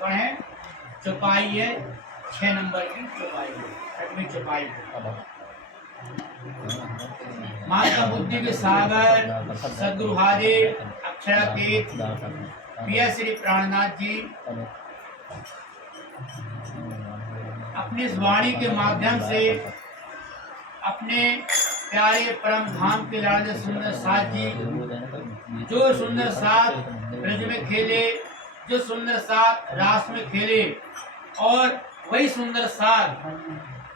दर्पण है, चौपाई है 6 नंबर की चौपाई है, 8वीं चौपाई है। माता बुद्धि के सागर सदगुरु महादेव अक्षरातीत पिया श्री प्राणनाथ जी अपनी इस वाणी के माध्यम से अपने प्यारे परम धाम के लाडले सुंदर साथ जी जो सुंदर साथ ब्रज में खेले, जो सुंदर साथ रास में खेले, और वही सुंदर साथ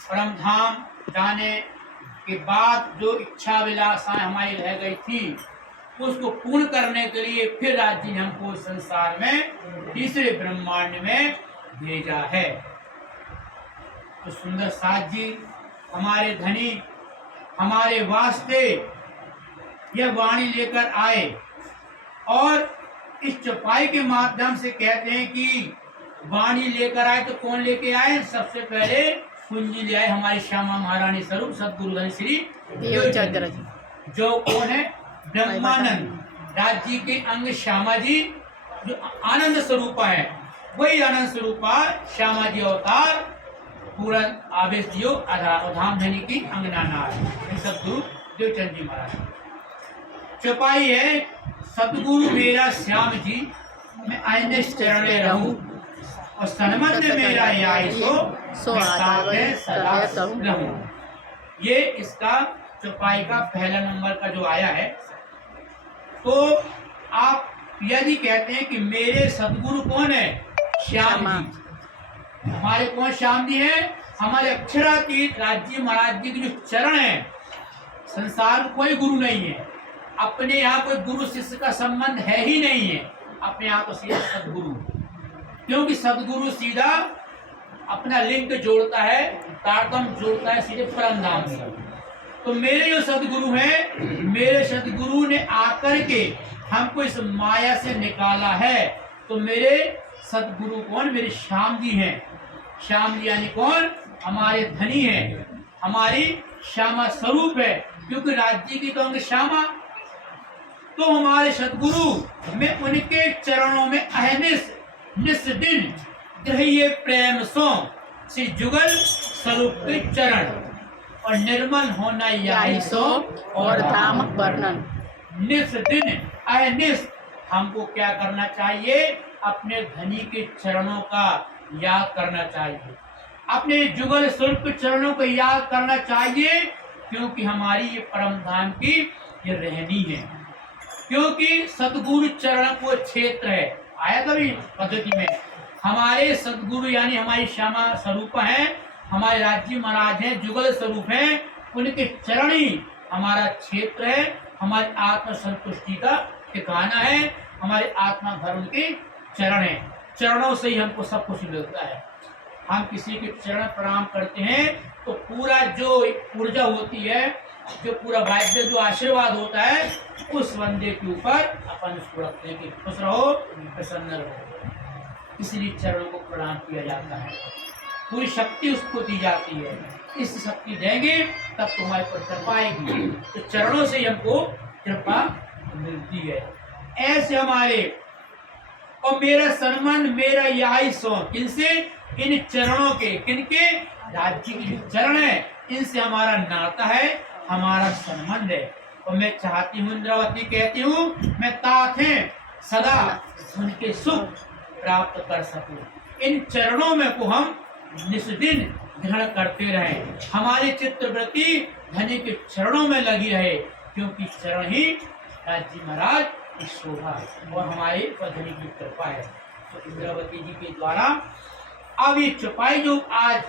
परम धाम जाने के बाद जो इच्छा विलासाएं हमारी रह गई थी उसको पूर्ण करने के लिए फिर राज्य ने हमको संसार में तीसरे ब्रह्मांड में भेजा है। तो सुंदर साथ जी हमारे धनी हमारे वास्ते यह वाणी लेकर आए और इस चौपाई के माध्यम से कहते हैं कि वाणी लेकर आए। तो कौन लेके आए? सबसे पहले कुंजी ले आए हमारी श्यामा महारानी स्वरूप सदगुरु धन श्री देवचंद्र जी, जो कौन है? ब्रह्मानंद राज्य के अंग श्यामा जी जो आनंद स्वरूपा है, वही आनंद स्वरूपा श्यामा जी अवतार पूरन आवेश जियो आधार धाम धनी की अंगना सदगुरु देवचंद जी महाराज। चौपाई है सतगुरु मेरा श्याम जी मैं आइंदे चरण रहूं और सन्मत मेरा याई सो सदा रहूं। ये इसका चौपाई का पहला नंबर का जो आया है। तो आप यदि कहते हैं कि मेरे सदगुरु कौन है? श्याम जी। हमारे कौन श्याम जी हैं? हमारे अक्षरातीत राज्य महाराज जी के जो चरण है। संसार में कोई गुरु नहीं है, अपने यहाँ कोई गुरु शिष्य का संबंध है ही नहीं है, अपने यहाँ तो सीधा सदगुरु, क्योंकि सदगुरु सीधा अपना लिंक जोड़ता है, तारतम जोड़ता है सीधे परम धाम से। तो मेरे जो सदगुरु हैं, मेरे सदगुरु ने आकर के हमको इस माया से निकाला है। तो मेरे सदगुरु कौन? मेरे श्याम जी हैं। श्याम जी यानी कौन? हमारे धनी हैं, हमारी श्यामा स्वरूप है, क्योंकि राज्य की तो अंग श्यामा। तो हमारे सदगुरु में उनके चरणों में अहनिस निस दिन ग्रहिए प्रेम सो श्री जुगल स्वरूप के चरण और निर्मल होना यही सो और धाम वर्णन। निस दिन अहनिस हमको क्या करना चाहिए? अपने धनी के चरणों का याद करना चाहिए, अपने जुगल स्वरूप के चरणों को याद करना चाहिए, क्योंकि हमारी ये परम धाम की ये रहनी है। क्योंकि सदगुरु चरण को क्षेत्र है, आया कभी पद्धति में। हमारे सदगुरु यानी हमारी श्यामा स्वरूप हैं, हमारे राज्य महाराज हैं, जुगल स्वरूप हैं, उनके चरण ही हमारा क्षेत्र है, हमारी आत्म संतुष्टि का ठिकाना है, हमारे आत्मा धर्म के चरण है। चरणों से ही हमको सब कुछ मिलता है। हम किसी के चरण प्रणाम करते हैं तो पूरा जो ऊर्जा होती है, जो पूरा वाद्य जो आशीर्वाद होता है, उस बंदे के ऊपर अपन उसको रखते हैं कि खुश रहो, प्रसन्न रहो। इसलिए चरणों को प्रणाम किया जाता है, पूरी शक्ति उसको दी जाती है। इस शक्ति देंगे तब तुम्हारे पर कृपा आएगी। तो चरणों से हमको कृपा मिलती है। ऐसे हमारे और मेरा सम्मान मेरा यही सो किनसे? इन चरणों के। किनके? राज्य के जो चरण है, इनसे हमारा नाता है, हमारा संबंध है। और मैं चाहती हूँ, इंद्रावती कहती हूँ, मैं तात है सदा उनके सुख प्राप्त कर सकूं। इन चरणों में को हम निस्दिन ग्रहण करते रहे, हमारी चित्तवृत्ति धनी के चरणों में लगी रहे, क्योंकि चरण ही राज्य महाराज की शोभा और हमारे धनी की कृपा है। तो इंद्रावती जी के द्वारा अब ये चौपाई जो आज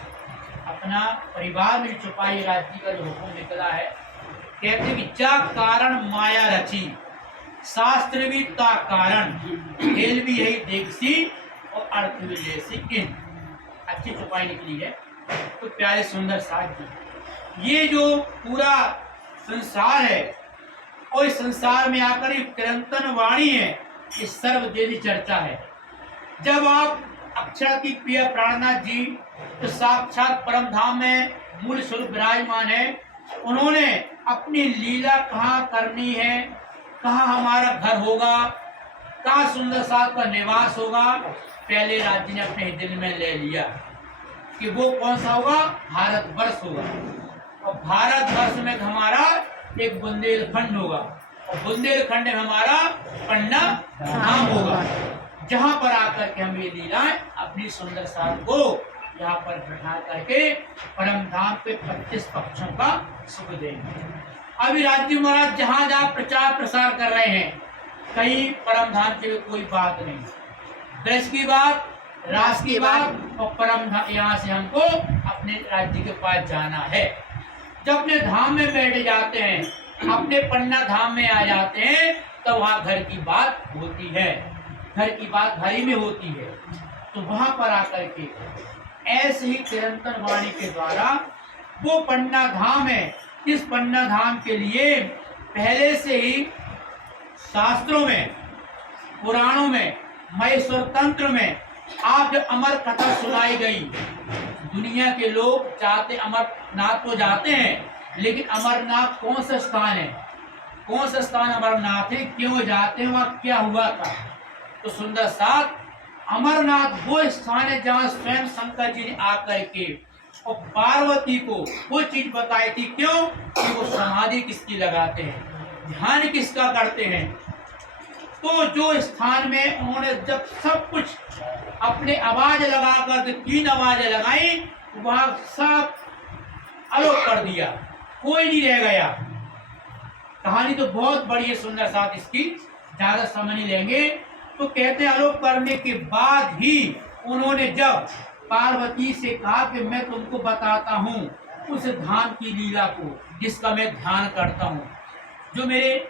अपना परिवार में चौपाई राज्य का जो हुक्म निकला है, कहते हैं कि जा कारण माया रची शास्त्र भी ता कारण खेल भी यही देखसी और अर्थ भी जैसी इन। अच्छी चौपाई निकली है। तो प्यारे सुंदर साथ जी, ये जो पूरा संसार है और इस संसार में आकर एक चिरंतन वाणी है, ये सर्वदेवी चर्चा है। जब आप अक्षर की प्रिय प्राणनाथ जी तो साक्षात परम धाम में मूल स्वरूप विराजमान है, उन्होंने अपनी लीला कहाँ करनी है, कहाँ हमारा घर होगा, कहाँ सुंदर साथ का निवास होगा, पहले राज्य ने अपने दिल में ले लिया कि वो कौन सा होगा, भारतवर्ष होगा। और भारतवर्ष में हमारा एक बुंदेलखंड होगा, और बुंदेलखंड में हमारा पन्ना धाम होगा, जहाँ पर आकर के हम ये लीलाएं अपनी सुंदर साथ को यहाँ पर बैठा करके परम धाम पे 25 पक्षों का सुख देंगे। अभी राज्य महाराज जहाँ जहाँ प्रचार प्रसार कर रहे हैं, कहीं परम धाम के लिए कोई बात नहीं, देश की बात, राष्ट्र की बात, और परम धाम यहाँ से हमको अपने राज्य के पास जाना है। जब अपने धाम में बैठ जाते हैं, अपने पन्ना धाम में आ जाते हैं, तो वहाँ घर की बात होती है, घर की बात घर ही में होती है। तो वहां पर आकर के ऐसे ही चिरंतन वाणी के द्वारा वो पन्ना धाम है, इस पन्ना धाम के लिए पहले से ही शास्त्रों में, पुराणों में, महेश्वर तंत्र में आप जब अमर कथा सुनाई गई, दुनिया के लोग चाहते अमरनाथ तो जाते हैं, लेकिन अमरनाथ कौन सा स्थान है, कौन सा स्थान अमरनाथ है, क्यों जाते हैं, वहाँ क्या हुआ था। तो सुंदर साथ अमरनाथ वो स्थान है जहाँ स्वयं शंकर जी ने आकर के और पार्वती को वो चीज बताई थी, क्यों कि वो समाधि किसकी लगाते हैं, ध्यान किसका करते हैं। तो जो स्थान में उन्होंने जब सब कुछ अपने आवाज लगाकर 3 आवाजें लगाई, वहां सब आलोक कर दिया, कोई नहीं रह गया। कहानी तो बहुत बड़ी है सुंदर साथ, इसकी ज्यादा समय नहीं लेंगे। तो कहते हैं आलोक करने के बाद ही उन्होंने जब पार्वती से कहा कि मैं तुमको बताता हूँ उस धाम की लीला को जिसका मैं ध्यान करता हूँ, जो मेरे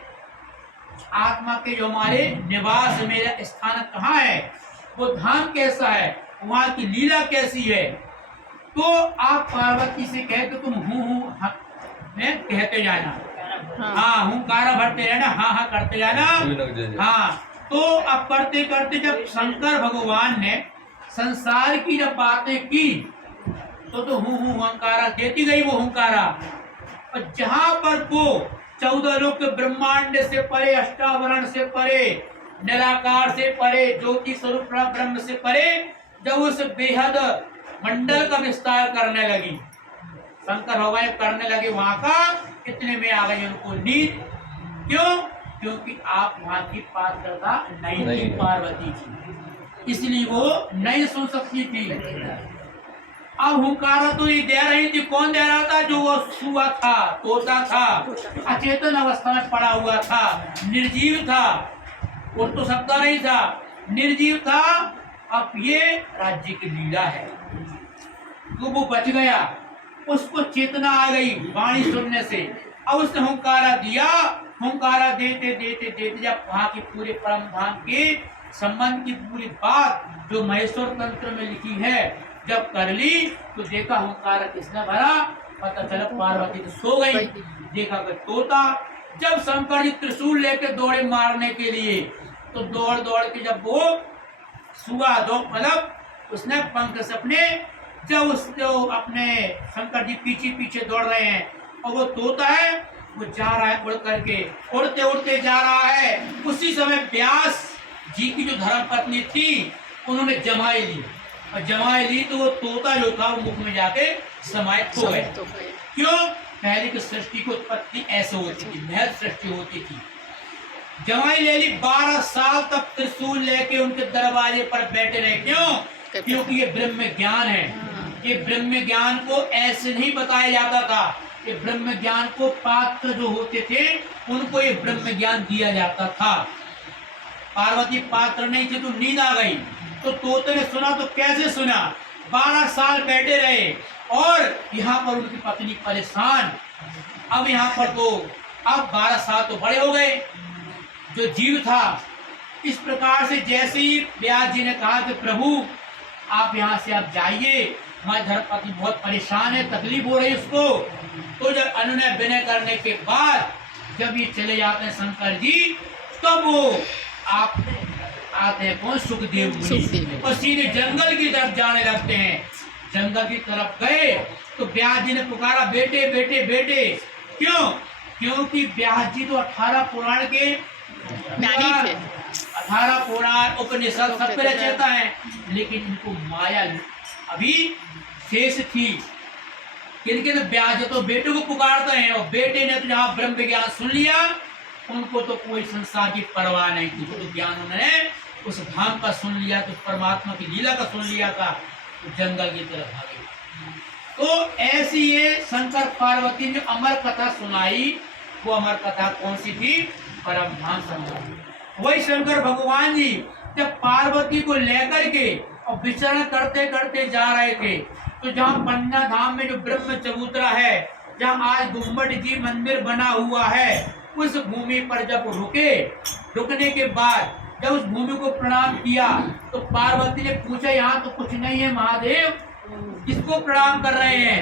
आत्मा के, जो हमारे निवास, मेरा स्थान कहाँ है, वो धाम कैसा है, वहाँ की लीला कैसी है। तो आप पार्वती से कहे तो तुम हूँ में कहते जाना, हाँ हुंकारा भरते रहना, हाँ हाँ करते जाना, हाँ। तो अब करते करते जब शंकर भगवान ने संसार की जब बातें की, तो हुंकारा देती गई वो हुंकारा। और जहां पर वो 14 लोक ब्रह्मांड से परे, अष्टावरण से परे, निराकार से परे, ज्योति स्वरूप ब्रह्म से परे, जब उस बेहद मंडल का विस्तार करने लगी, शंकर भगवान करने लगे, वहां का इतने में आ गई उनको नींद। क्यों? क्योंकि आप वहां की पात्रता नहीं थी पार्वती जी, इसलिए वो नहीं सुन सकती थी। अब हुंकारा तो ये दे रही थी, कौन दे रहा था, जो वो सुआ था, तोता था, अचेतन अवस्था में पड़ा हुआ था, निर्जीव था, वो तो सकता नहीं था, निर्जीव था। अब ये राज्य की लीला है, तो वो बच गया, उसको चेतना आ गई वाणी सुनने से। अब उसने हुंकारा दिया, हुंकारा देते देते देते जब वहां के पूरे परम धाम के संबंध की पूरी बात जो महेश्वर तंत्र में लिखी है जब कर ली, तो देखा हुंकारा किसने भरा, पता चला पार्वती तो सो गई। देखा कि तोता, जब शंकर जी त्रिशूल लेके दौड़े मारने के लिए, तो दौड़ दौड़ के जब वो सुआ दो, मतलब उसने पंख से अपने, जब उसको अपने शंकर जी पीछे पीछे दौड़ रहे हैं, और वो तोता है वो जा रहा है उड़ करके, उड़ते उड़ते जा रहा है। उसी समय व्यास जी की जो धर्म पत्नी थी उन्होंने जमाई ली, और जमाई ली तो वो तोता जो था वो मुख में जाके समाहित हो गए। क्यों? पहले की सृष्टि की उत्पत्ति ऐसे होती थी, महल सृष्टि होती थी। जमाई ले ली, 12 साल तक त्रिशूल लेके उनके दरवाजे पर बैठे रहे। क्यों? क्योंकि ये ब्रह्म ज्ञान है, ये ब्रह्म ज्ञान को ऐसे नहीं बताया जाता था, ये ब्रह्म ज्ञान को पात्र जो होते थे उनको ये ब्रह्म ज्ञान दिया जाता था। पार्वती पात्र नहीं थी तो नींद आ गई, तो तोते ने सुना, तो कैसे सुना, 12 साल बैठे रहे, और यहाँ पर उनकी पत्नी परेशान। अब यहाँ पर तो अब 12 साल तो बड़े हो गए, जो जीव था। इस प्रकार से जैसे ही व्यास जी ने कहा कि प्रभु आप यहाँ से आप जाइए, हमारी धर्मपत्नी बहुत परेशान है, तकलीफ हो रही है उसको। तो जब अनुनय विनय करने के बाद जब ये चले जाते हैं शंकर जी, तब वो आप आते हैं कौन, सुखदेव मुनि, और सीधे जंगल की तरफ जाने लगते हैं। जंगल की तरफ गए तो व्यास जी ने पुकारा, बेटे बेटे बेटे। क्यों? क्योंकि व्यास जी तो 18 पुराण के ज्ञानी थे, 18 पुराण उपनिषद सब पे रचयिता है, लेकिन इनको माया अभी शेष थी। किनके तो ब्याज तो बेटे को पुकारते हैं, और बेटे ने तो जहाँ ब्रह्म विज्ञान सुन लिया, उनको तो कोई संसार की परवाह नहीं थी। तो ज्ञान उन्होंने उस धाम का सुन लिया, तो परमात्मा की लीला का सुन लिया था, तो जंगल की तरफ भागे। तो ऐसी ये शंकर पार्वती ने अमर कथा सुनाई। वो अमर कथा कौन सी थी? परम धाम संबंध। वही शंकर भगवान जी जब पार्वती को लेकर के और विचरण करते करते जा रहे थे, तो जहाँ पन्ना धाम में जो ब्रह्म चबूतरा है, जहाँ आज गुम्बद जी मंदिर बना हुआ है, उस भूमि पर जब रुके, रुकने के बाद जब उस भूमि को प्रणाम किया, तो पार्वती ने पूछा यहाँ तो कुछ नहीं है महादेव, किसको प्रणाम कर रहे हैं?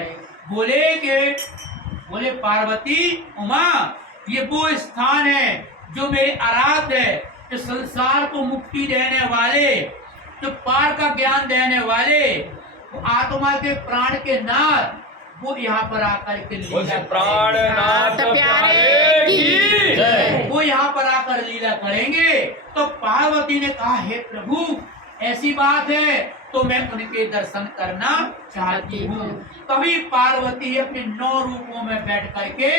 बोले पार्वती उमा, ये वो स्थान है जो मेरे आराध्य है, जो संसार को मुक्ति देने वाले, जो पार का ज्ञान देने वाले, वो आत्मा के प्राण के नाथ, वो यहाँ पर आकर के लीला प्राणनाथ प्यारे की जय। वो यहाँ पर आकर लीला करेंगे। तो पार्वती ने कहा, हे प्रभु ऐसी बात है तो मैं उनके दर्शन करना चाहती हूँ। तभी पार्वती अपने 9 रूपों में बैठ करके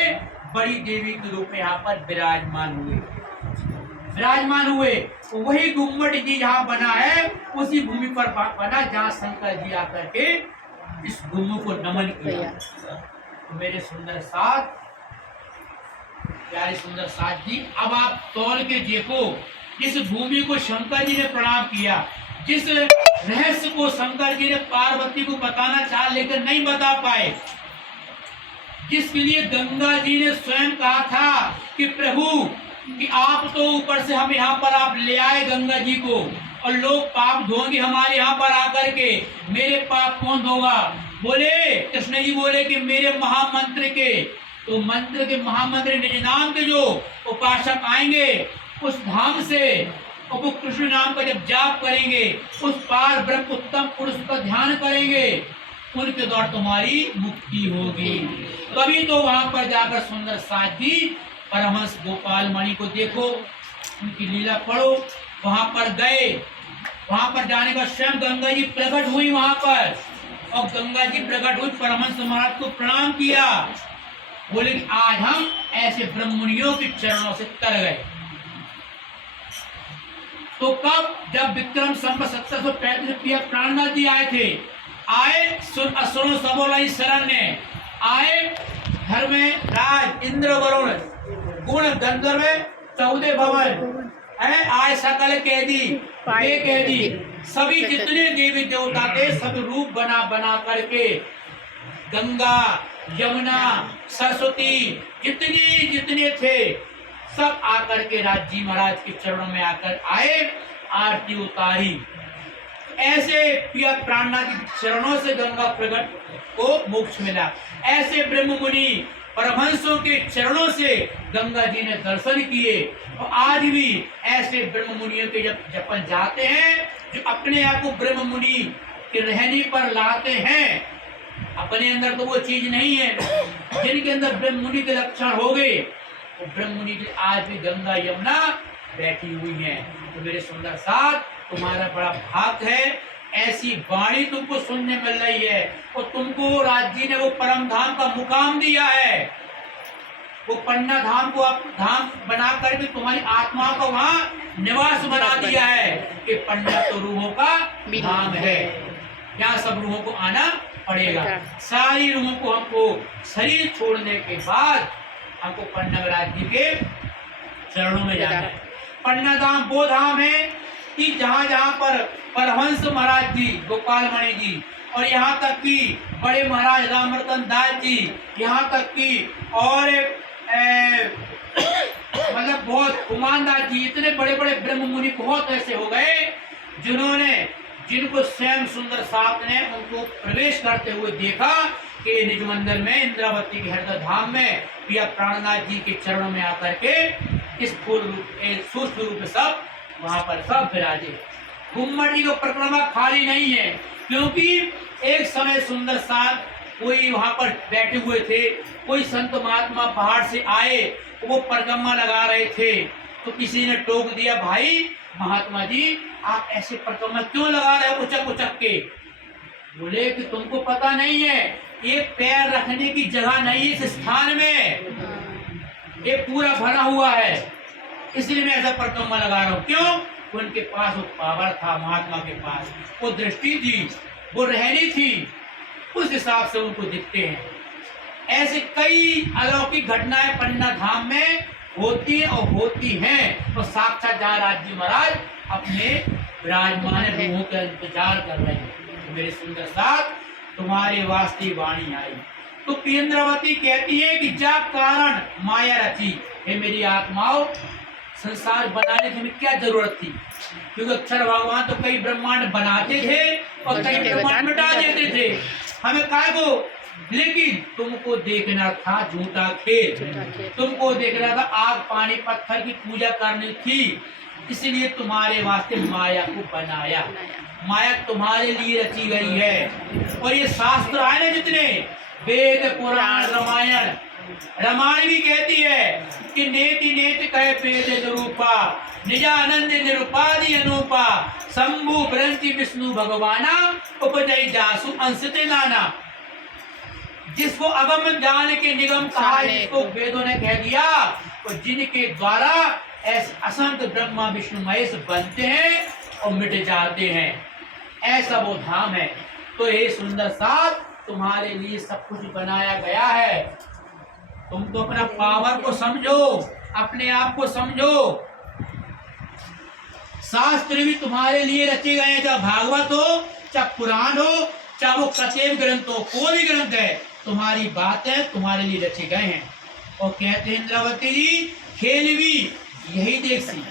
बड़ी देवी के रूप में यहाँ पर विराजमान हुए। वही गुम्बद जी जहाँ बना है, उसी भूमि पर बना जहाँ शंकर जी आकर के इस गुम्बद को नमन किया। तो मेरे सुंदर साथ, प्यारे सुंदर साथ जी, अब आप तौल के देखो, जिस भूमि को शंकर जी ने प्रणाम किया, जिस रहस्य को शंकर जी ने पार्वती को बताना चाहा लेकिन नहीं बता पाए, जिसके लिए गंगा जी ने स्वयं कहा था कि प्रभु कि आप तो ऊपर से हम यहाँ पर आप ले आए गंगा जी को, और लोग पाप धोंगे हमारे यहाँ पर आकर के, मेरे पाप कौन धोगा? बोले कृष्ण जी बोले कि मेरे महामंत्र के, तो मंत्र के महामंत्र निज नाम के जो उपासक आएंगे उस धाम से, और वो कृष्ण नाम का जब जाप करेंगे, उस पार ब्रह्म उत्तम पुरुष का ध्यान करेंगे, उनके द्वारा तुम्हारी मुक्ति होगी। तभी तो वहां पर जाकर सुंदर साथ जी परमहंस गोपाल मणि को देखो, उनकी लीला पढ़ो। वहां पर गए, वहां पर जाने का स्वयं गंगा जी प्रकट हुई वहां पर, और गंगा जी प्रकट हुई, परमहंस महाराज को प्रणाम किया। बोले कि आज हम ऐसे ब्रह्ममुनियों के चरणों से तर गए। तो कब? जब विक्रम संवत 1735 प्राणनाथ जी आए थे, असुरों सबोलाई शरण ने आए, घर में राज इंद्र वरुण गुण गंधर्व 14 भवन है, आए सकल कैदी वे कैदी, सभी जितने देवी देवता थे सब रूप बना बना करके गंगा यमुना सरस्वती जितने थे सब आकर के राज जी महाराज के चरणों में आकर आए, आरती उतारी। ऐसे पिया प्राणनाथ के चरणों से गंगा प्रगट को मोक्ष मिला। ऐसे ब्रह्म मुनि परमहंसों के चरणों से गंगा जी ने दर्शन किए, और आज भी ऐसे ब्रह्म मुनियों के जब अपन जाते हैं, जो अपने आप को ब्रह्म मुनि के रहने पर लाते हैं, अपने अंदर तो वो चीज नहीं है, जिनके अंदर ब्रह्म मुनि के लक्षण हो गए, वो ब्रह्म मुनि के आज भी गंगा यमुना बैठी हुई है। तो मेरे सुंदर साथ, तुम्हारा बड़ा भाग है, ऐसी वाणी तुमको सुनने मिल रही है, और तुमको राज जी ने वो परम धाम का मुकाम दिया है, वो पन्ना धाम को आप धाम बना करके तुम्हारी आत्मा को वहाँ निवास बना दिया है, कि पन्ना तो रूहों का धाम है, यहाँ सब रूहों को आना पड़ेगा। सारी रूहों को हमको शरीर छोड़ने के बाद हमको पन्ना राज जी के चरणों में जाना है। पन्ना धाम वो धाम है कि जहाँ जहाँ पर परमहंस महाराज जी, गोपाल मणि जी, और यहाँ तक कि बड़े महाराज रामरतन दास जी, यहाँ तक कि और मतलब बहुत कुमानदास जी, इतने बड़े बड़े ब्रह्म मुनि बहुत ऐसे हो गए जिनको स्वयं सुंदर साथ ने उनको प्रवेश करते हुए देखा कि निज मंदिर में इंद्रावती के हृदय धाम में पिया प्राणनाथ जी के चरणों में आकर के इस सूक्ष्म रूप में सब वहां पर सब विराजे। गुम्बद जी को परिक्रमा खाली नहीं है, क्योंकि एक समय सुंदर साथ कोई वहां पर बैठे हुए थे, कोई संत महात्मा पहाड़ से आए, वो परिक्रमा लगा रहे थे, तो किसी ने टोक दिया, भाई महात्मा जी आप ऐसे परिक्रमा क्यों लगा रहे हो उचक उचक के? बोले कि तुमको पता नहीं है, एक पैर रखने की जगह नहीं है इस स्थान में, ये पूरा भरा हुआ है, इसलिए मैं ऐसा परिक्रमा लगा रहा हूँ। क्यों? उनके पास वो पावर था, महात्मा के पास वो दृष्टि थी, वो रहनी थी, उस हिसाब से उनको दिखते हैं। ऐसे कई अलौकिक घटनाएं पन्ना धाम में होती हैं और होती हैं, और साक्षात जहाँ राज्य महाराज अपने विराजमान रूहों का इंतजार कर रहे हैं। तो मेरे सुंदर साथ तुम्हारे वास्ते वाणी आई। तो इंद्रावती कहती है कि जा कारण माया रची, हे मेरी आत्माओं संसार बनाने की हमें क्या जरूरत थी? क्योंकि अक्षर भगवान तो कई ब्रह्मांड बनाते थे और कई ब्रह्मांड मिटा देते थे, हमें काय को? लेकिन तुमको देखना था झूठा खेल, तुमको देखना था आग पानी पत्थर की पूजा करनी थी, इसलिए तुम्हारे वास्ते माया को बनाया। माया तुम्हारे लिए रची गई है। और ये शास्त्र आए ना जितने, वेद पुराण रामायण, रामायण भी कहती है कि नेति नेति कहे वेद निरूपा, निजानंद निरुपाधि अनुपा, शंभु ब्रंति विष्णु भगवाना, उपजय जासु अंशते नाना। जिसको अगम ज्ञान के निगम कहा, जिसको वेदों ने कह दिया, और जिनके द्वारा ऐसे असंख्य ब्रह्मा विष्णु महेश बनते हैं और मिट जाते हैं, ऐसा वो धाम है। तो ये सुंदर साथ तुम्हारे लिए सब कुछ बनाया गया है। तुम तो अपना पावर को समझो, अपने आप को समझो। शास्त्र भी तुम्हारे लिए रचे गए हैं, चाहे भागवत हो, चाहे पुराण हो, चाहे वो कतेब ग्रंथ हो, कोई भी ग्रंथ है, तुम्हारी बातें तुम्हारे लिए रचे गए हैं। और कहते हैं इंद्रावती जी खेल भी यही देख सी,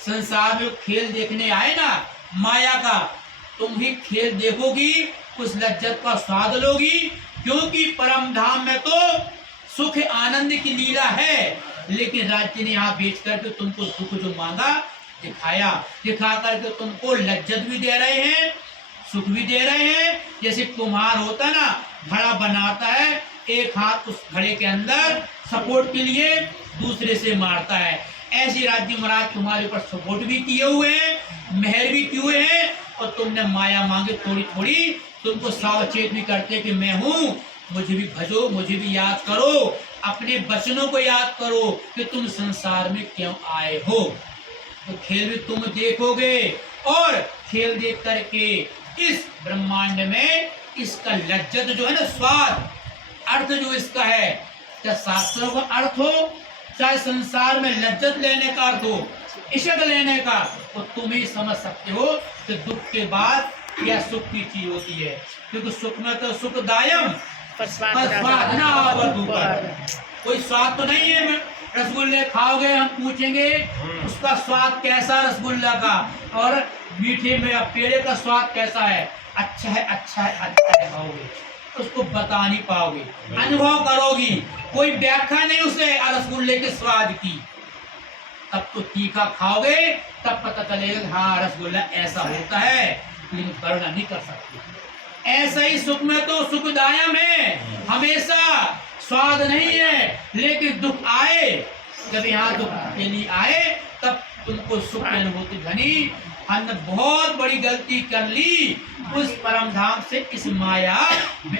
संसार में खेल देखने आए ना माया का, तुम भी खेल देखोगी, उस लज्जत का स्वाद लोगी। क्योंकि परम धाम में तो सुख आनंद की लीला है, लेकिन राज्य ने यहाँ बेच करके तुमको दुख जो मांगा दिखाया, दिखा करके तुमको लज्जत भी दे रहे हैं, सुख भी दे रहे हैं। जैसे कुम्हार होता ना, घड़ा बनाता है, एक हाथ उस घड़े के अंदर सपोर्ट के लिए दूसरे से मारता है, ऐसे राज्य महाराज तुम्हारे ऊपर सपोर्ट भी किए हुए हैं, मेहर भी किए हैं, और तुमने माया मांगे थोड़ी थोड़ी, तुमको सावचेत भी करते कि मैं हूँ, मुझे भी भजो, मुझे भी याद करो, अपने वचनों को याद करो कि तुम संसार में क्यों आए हो। तो खेल भी तुम देखोगे, और खेल देख करके इस ब्रह्मांड में इसका लज्जत जो है ना, स्वाद, अर्थ जो इसका है, चाहे शास्त्रों का अर्थ हो, चाहे संसार में लज्जत लेने का अर्थ हो, इश्क लेने का, तो तुम ही समझ सकते हो कि दुख के बाद क्या सुख की चीज होती है। क्योंकि सुख में तो सुखदायम स्वाद ना ऊपर, कोई स्वाद तो नहीं है। रसगुल्ले खाओगे, हम पूछेंगे उसका स्वाद कैसा रसगुल्ला का, और मीठे में पेड़े का स्वाद कैसा है, अच्छा है, अच्छा है, अच्छा है खाओगे, उसको बता नहीं पाओगे, अनुभव करोगी, कोई व्याख्या नहीं उसे रसगुल्ले के स्वाद की। तब तो तीखा खाओगे, तब पता चलेगा हाँ रसगुल्ला ऐसा होता है, लेकिन वर्णन नहीं कर सकते। ऐसा ही सुख में तो सुखदायम है, हमेशा स्वाद नहीं है, लेकिन दुख आए, जब यहाँ दुख के लिए आए तब तुमको सुख की अनुभूति घनी। हमने बहुत बड़ी गलती कर ली, उस परम धाम से इस माया में